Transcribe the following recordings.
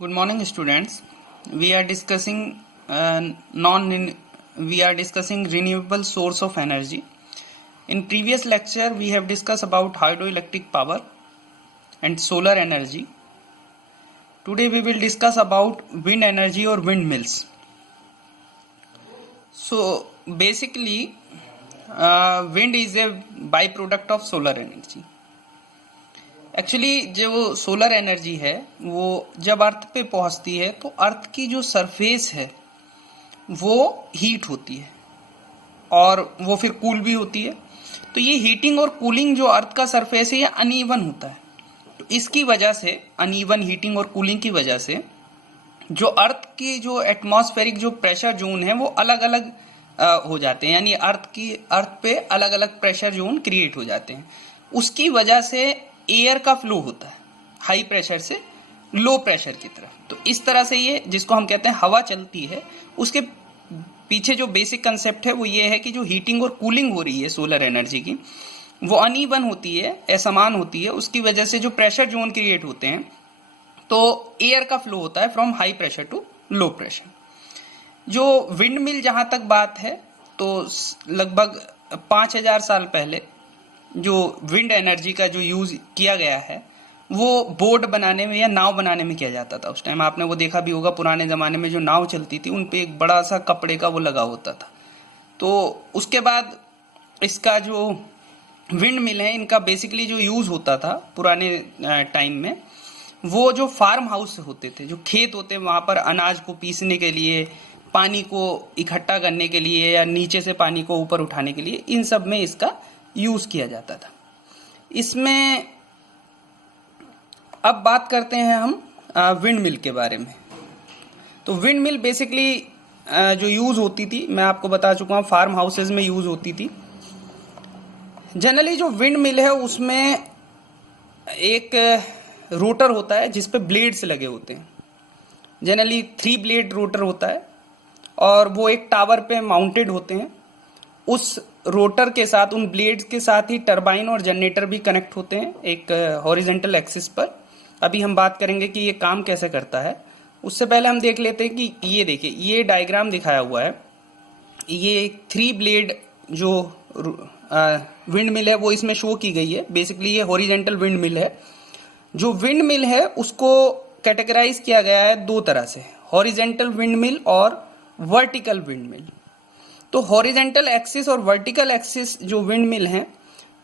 Good morning, students. We are discussing we are discussing renewable source of energy. In previous lecture, we have discussed about hydroelectric power and solar energy. Today, we will discuss about wind energy or windmills. So, basically, wind is a byproduct of solar energy. Actually जो solar energy है वो जब अर्थ पे पहुंचती है तो अर्थ की जो सरफेस है वो हीट होती है और वो फिर कूल भी होती है। तो ये हीटिंग और कूलिंग जो अर्थ का सरफेस है ये अनइवन होता है। तो इसकी वजह से अनइवन हीटिंग और कूलिंग की वजह से जो अर्थ की जो एटमॉस्फेरिक जो प्रेशर जोन है वो अलग अलग हो जाते हैं, यानी अर्थ पे अलग अलग प्रेशर जोन क्रिएट हो जाते हैं। उसकी वजह से एयर का फ्लो होता है हाई प्रेशर से लो प्रेशर की तरफ। तो इस तरह से ये जिसको हम कहते हैं हवा चलती है, उसके पीछे जो बेसिक कंसेप्ट है वो ये है कि जो हीटिंग और कूलिंग हो रही है सोलर एनर्जी की वो अनइवन होती है, असमान होती है। उसकी वजह से जो प्रेशर जोन क्रिएट होते हैं तो एयर का फ्लो होता है from high pressure to low pressure. जो विंड मिल जहां तक बात है तो लगभग 5000 साल पहले जो विंड एनर्जी का जो यूज किया गया है वो बोट बनाने में या नाव बनाने में किया जाता था। उस टाइम आपने वो देखा भी होगा, पुराने ज़माने में जो नाव चलती थी उन पे एक बड़ा सा कपड़े का वो लगा होता था। तो उसके बाद इसका जो विंड मिल है इनका बेसिकली जो यूज़ होता था पुराने टाइम में वो जो फार्म हाउस होते थे, जो खेत होते हैं वहाँ पर अनाज को पीसने के लिए, पानी को इकट्ठा करने के लिए या नीचे से पानी को ऊपर उठाने के लिए, इन सब में इसका यूज किया जाता था। इसमें अब बात करते हैं हम विंड मिल के बारे में। तो विंड मिल बेसिकली जो यूज होती थी मैं आपको बता चुका हूं, फार्म हाउसेज में यूज होती थी। जनरली जो विंड मिल है उसमें एक रोटर होता है जिसपे ब्लेड्स लगे होते हैं। जनरली 3 ब्लेड रोटर होता है और वो एक टावर पे माउंटेड होते हैं। उस रोटर के साथ, उन ब्लेड्स के साथ ही टरबाइन और जनरेटर भी कनेक्ट होते हैं एक हॉरिजेंटल एक्सिस पर। अभी हम बात करेंगे कि ये काम कैसे करता है। उससे पहले हम देख लेते हैं कि ये देखिए, ये डायग्राम दिखाया हुआ है। ये 3 ब्लेड जो विंड मिल है वो इसमें शो की गई है। बेसिकली ये हॉरिजेंटल विंड मिल है। जो विंड मिल है उसको कैटेगराइज किया गया है 2 तरह से, हॉरिजेंटल विंड मिल और वर्टिकल विंड मिल। तो हॉरिजेंटल एक्सिस और वर्टिकल एक्सिस जो विंड मिल है,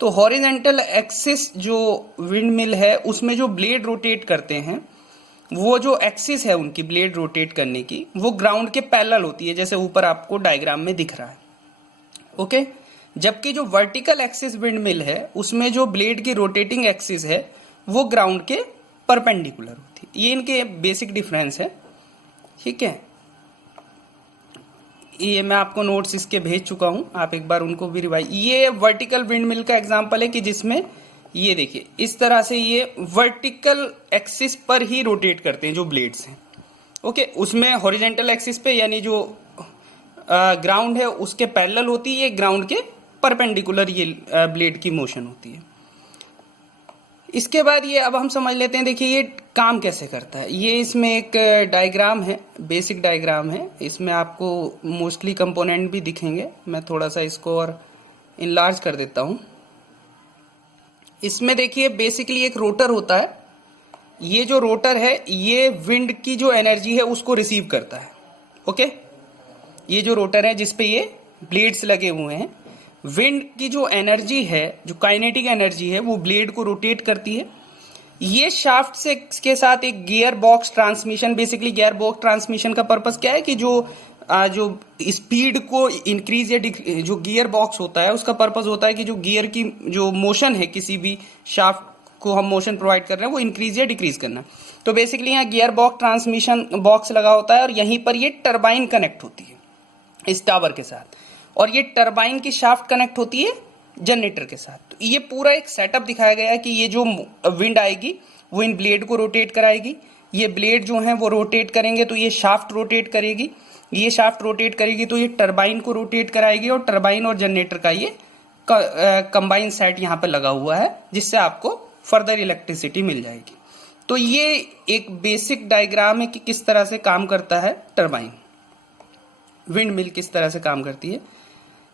तो हॉरिजेंटल एक्सिस जो विंड मिल है उसमें जो ब्लेड रोटेट करते हैं वो जो एक्सिस है उनकी ब्लेड रोटेट करने की वो ग्राउंड के पैरेलल होती है, जैसे ऊपर आपको डायग्राम में दिख रहा है। ओके, जबकि जो वर्टिकल एक्सिस विंड मिल है उसमें जो ब्लेड की रोटेटिंग एक्सिस है वो ग्राउंड के परपेंडिकुलर होती है। ये इनके बेसिक डिफरेंस है। ठीक है, ये मैं आपको नोट्स इसके भेज चुका हूं, आप एक बार उनको भी रिवाइज। ये वर्टिकल विंड मिल का एग्जांपल है कि जिसमें ये देखिए इस तरह से ये वर्टिकल एक्सिस पर ही रोटेट करते हैं जो ब्लेड्स हैं। ओके, उसमें हॉरिजेंटल एक्सिस पे यानी जो ग्राउंड है उसके पैरेलल होती है, ये ग्राउंड के परपेंडिकुलर ये ब्लेड की मोशन होती है। इसके बाद ये अब हम समझ लेते हैं, देखिए ये काम कैसे करता है। ये इसमें एक डायग्राम है, बेसिक डायग्राम है। इसमें आपको मोस्टली कंपोनेंट भी दिखेंगे। मैं थोड़ा सा इसको और इनलार्ज कर देता हूं। इसमें देखिए बेसिकली एक रोटर होता है। ये जो रोटर है ये विंड की जो एनर्जी है उसको रिसीव करता है। ओके, ये जो रोटर है जिसपे ये ब्लेड्स लगे हुए हैं, विंड की जो एनर्जी है, जो काइनेटिक एनर्जी है वो ब्लेड को रोटेट करती है। ये शाफ्ट से के साथ एक gear box transmission, basically gear box transmission का पर्पस क्या है कि जो स्पीड को इंक्रीज या जो गियर बॉक्स होता है उसका पर्पस होता है कि जो गियर की जो मोशन है, किसी भी शाफ्ट को हम मोशन प्रोवाइड कर रहे हैं वो इंक्रीज या डिक्रीज करना। तो बेसिकली यहाँ गियर बॉक्स ट्रांसमिशन बॉक्स लगा होता है और यहीं पर ये टरबाइन कनेक्ट होती है इस टावर के साथ, और ये टरबाइन की शाफ्ट कनेक्ट होती है जनरेटर के साथ। तो ये पूरा एक सेटअप दिखाया गया है कि ये जो विंड आएगी वो इन ब्लेड को रोटेट कराएगी। ये ब्लेड जो हैं वो रोटेट करेंगे तो ये शाफ्ट रोटेट करेगी, ये शाफ्ट रोटेट करेगी तो ये टरबाइन को रोटेट कराएगी, और टरबाइन और जनरेटर का ये कंबाइन सेट यहाँ पे लगा हुआ है जिससे आपको फर्दर इलेक्ट्रिसिटी मिल जाएगी। तो ये एक बेसिक डायग्राम है कि किस तरह से काम करता है टरबाइन, विंड मिल किस तरह से काम करती है।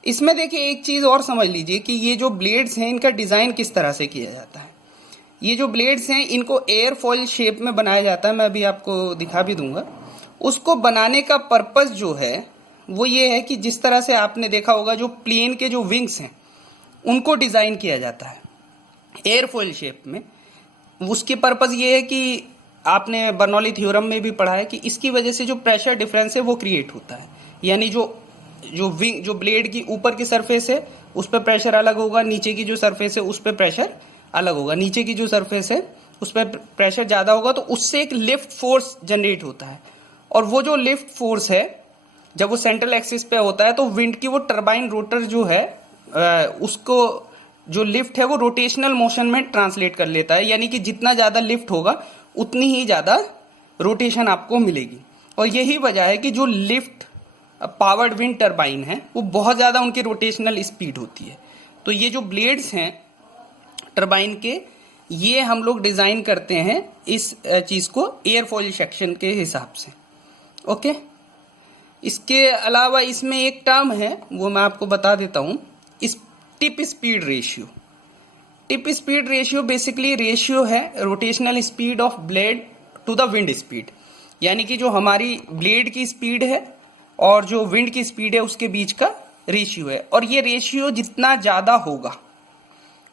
इसमें देखिए एक चीज और समझ लीजिए कि ये जो ब्लेड्स हैं इनका डिजाइन किस तरह से किया जाता है। ये जो ब्लेड्स हैं इनको एयरफॉइल शेप में बनाया जाता है, मैं अभी आपको दिखा भी दूंगा। उसको बनाने का पर्पस जो है वो ये है कि जिस तरह से आपने देखा होगा जो प्लेन के जो विंग्स हैं उनको डिजाइन किया जाता है एयरफॉइल शेप में। उसकी पर्पस ये है कि आपने बर्नौली थ्योरम में भी पढ़ा है कि इसकी वजह से जो प्रेशर डिफरेंस है वो क्रिएट होता है, यानी जो विंग जो ब्लेड की ऊपर की सरफेस है उस पर प्रेशर अलग होगा, नीचे की जो सरफेस है उस पर प्रेशर अलग होगा। नीचे की जो सरफेस है उस पर प्रेशर ज्यादा होगा तो उससे एक लिफ्ट फोर्स जनरेट होता है, और वो जो लिफ्ट फोर्स है जब वो सेंट्रल एक्सिस पे होता है तो विंड की वो टरबाइन रोटर जो है उसको जो लिफ्ट है वो रोटेशनल मोशन में ट्रांसलेट कर लेता है, यानी कि जितना ज्यादा लिफ्ट होगा उतनी ही ज्यादा रोटेशन आपको मिलेगी। और यही वजह है कि जो लिफ्ट पावर्ड विंड टरबाइन है वो बहुत ज्यादा उनकी रोटेशनल स्पीड होती है। तो ये जो ब्लेड्स हैं टरबाइन के ये हम लोग डिजाइन करते हैं इस चीज को एयरफॉइल सेक्शन के हिसाब से। ओके, इसके अलावा इसमें एक टर्म है वो मैं आपको बता देता हूं, इस tip speed ratio. Tip speed ratio basically ratio है rotational speed of blade to the wind speed, यानी कि जो हमारी ब्लेड की स्पीड है और जो विंड की स्पीड है उसके बीच का रेशियो है। और ये रेशियो जितना ज्यादा होगा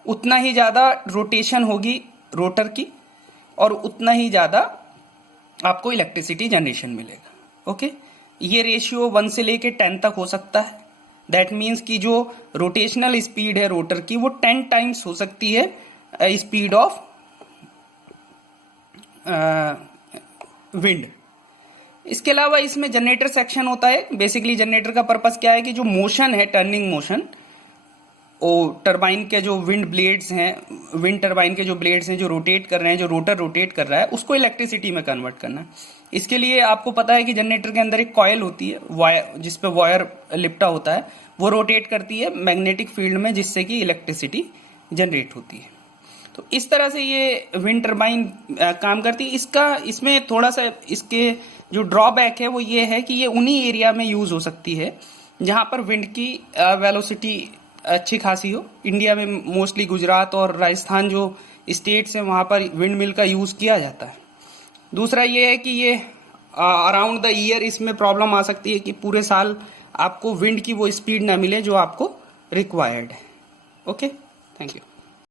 उतना ही ज्यादा रोटेशन होगी रोटर की और उतना ही ज्यादा आपको इलेक्ट्रिसिटी जनरेशन मिलेगा। ओके, ये रेशियो 1 से लेके 10 तक हो सकता है। दैट मीन्स कि जो रोटेशनल स्पीड है रोटर की वो 10 टाइम्स हो सकती है स्पीड ऑफ विंड। इसके अलावा इसमें जनरेटर सेक्शन होता है। बेसिकली जनरेटर का पर्पस क्या है कि जो मोशन है टर्निंग मोशन वो टरबाइन के जो विंड ब्लेड्स हैं, विंड टरबाइन के जो ब्लेड्स हैं जो रोटेट कर रहे हैं, जो रोटर रोटेट कर रहा है उसको इलेक्ट्रिसिटी में कन्वर्ट करना है। इसके लिए आपको पता है कि जनरेटर के अंदर एक कॉइल होती है वायर, जिसपे वायर लिपटा होता है, वो रोटेट करती है मैग्नेटिक फील्ड में जिससे कि इलेक्ट्रिसिटी जनरेट होती है। तो इस तरह से ये विंड टरबाइन काम करती है। इसमें थोड़ा सा इसके जो ड्रॉबैक है वो ये है कि ये उन्हीं एरिया में यूज हो सकती है जहां पर विंड की वेलोसिटी अच्छी खासी हो। इंडिया में मोस्टली गुजरात और राजस्थान जो स्टेट्स हैं वहां पर विंड मिल का यूज किया जाता है। दूसरा ये है कि ये अराउंड द ईयर इसमें प्रॉब्लम आ सकती है कि पूरे साल आपको विंड की वो स्पीड ना मिले जो आपको रिक्वायर्ड है। Okay, thank you.